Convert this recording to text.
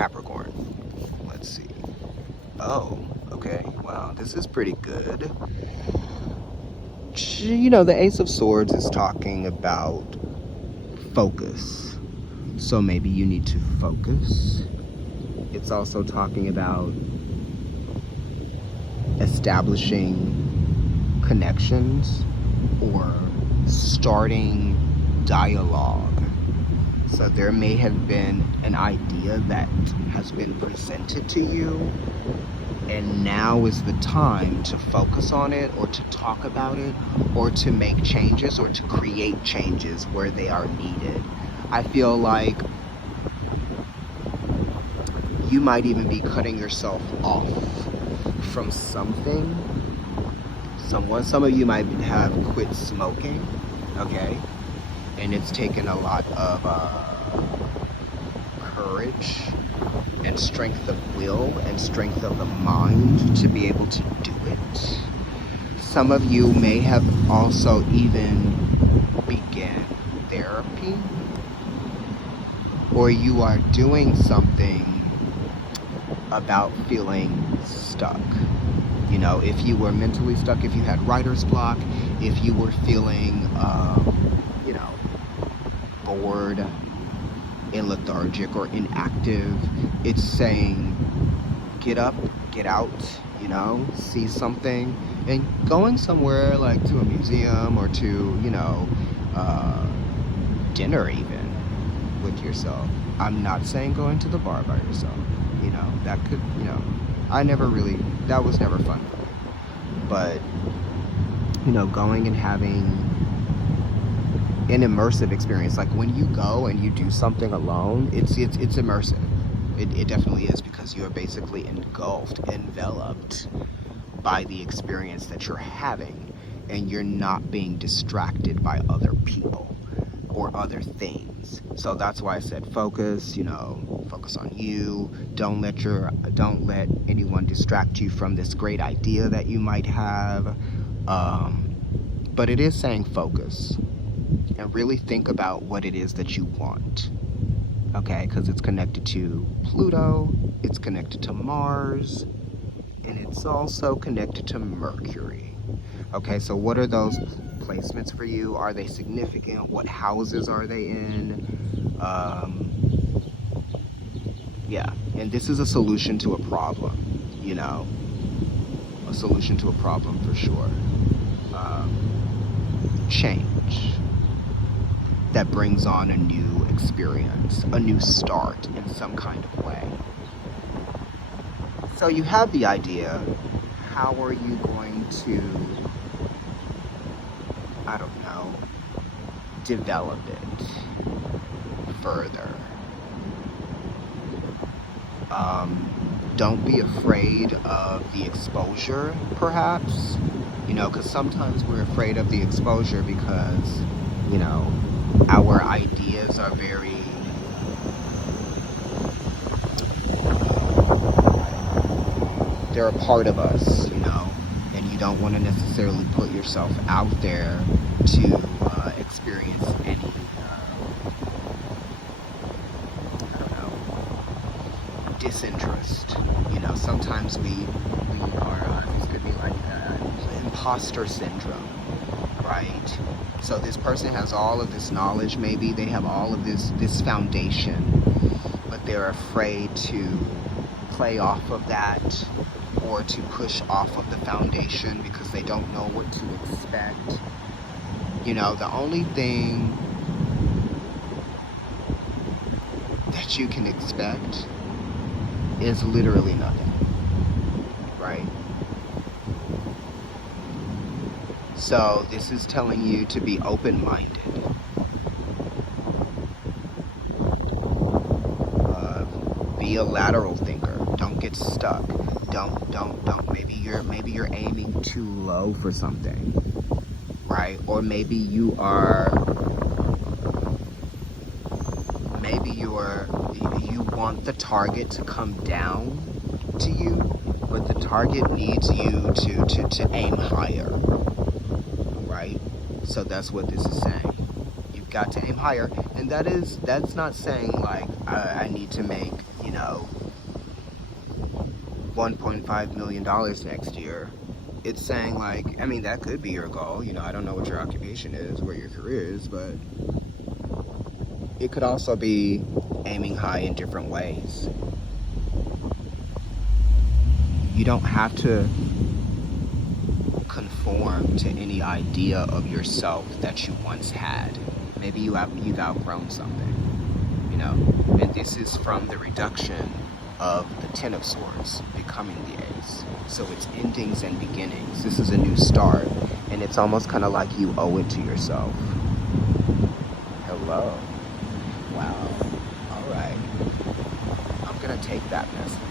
Capricorn. Let's see. Oh, okay. Wow, this is pretty good. You know, the Ace of Swords is talking about focus. So maybe you need to focus. It's also talking about establishing connections or starting dialogue. So there may have been an idea that has been presented to you, and now is the time to focus on it, or to talk about it, or to make changes, or to create changes where they are needed. I feel like you might even be cutting yourself off from something. Some of you might have quit smoking, okay? And it's taken a lot of courage and strength of will and strength of the mind to be able to do it. Some of you may have also even began therapy, or you are doing something about feeling stuck. You know, if you were mentally stuck, if you had writer's block, if you were feeling, you know, bored and lethargic or inactive, it's saying, get up, get out, you know, see something, and going somewhere like to a museum or to, you know, dinner even with yourself. I'm not saying going to the bar by yourself, you know, that could, you know, that was never fun for me. But, you know, going and having an immersive experience, like when you go and you do something alone, it's immersive. It definitely is, because you're basically enveloped by the experience that you're having, and you're not being distracted by other people or other things. So that's why I said focus, you know, focus on you. Don't let anyone distract you from this great idea that you might have. But it is saying focus and really think about what it is that you want. Okay, because it's connected to Pluto, it's connected to Mars, and it's also connected to Mercury. Okay, so what are those placements for you? Are they significant? What houses are they in? Yeah, and this is a solution to a problem, you know, a solution to a problem for sure. Change that brings on a new experience, a new start in some kind of way. So you have the idea. How are you going to, I don't know, develop it further? Don't be afraid of the exposure, perhaps, you know, because sometimes we're afraid of the exposure because, you know, our ideas are very, they're a part of us, you know, and you don't want to necessarily put yourself out there to experience any, I don't know, disinterest. You know, sometimes we are, this could be like imposter syndrome, right? So this person has all of this knowledge, maybe they have all of this foundation, but they're afraid to play off of that or to push off of the foundation because they don't know what to expect. You know, the only thing that you can expect is literally nothing, right? So this is telling you to be open-minded. Be a lateral thinker. Don't get stuck. Don't. Maybe you're aiming too low for something, right? Or maybe you want the target to come down to you, but the target needs you to aim higher, right? So that's what this is saying. You've got to aim higher, and that's not saying like I need to make, you know, $1.5 million next year. It's saying like, I mean, that could be your goal. You know, I don't know what your occupation is, what your career is, but it could also be aiming high in different ways. You don't have to conform to any idea of yourself that you once had. Maybe you've outgrown something, you know. And this is from the reduction of the Ten of Swords, becoming the Ace. So it's endings and beginnings. This is a new start, and it's almost kind of like you owe it to yourself. Hello. Wow. All right. I'm gonna take that message.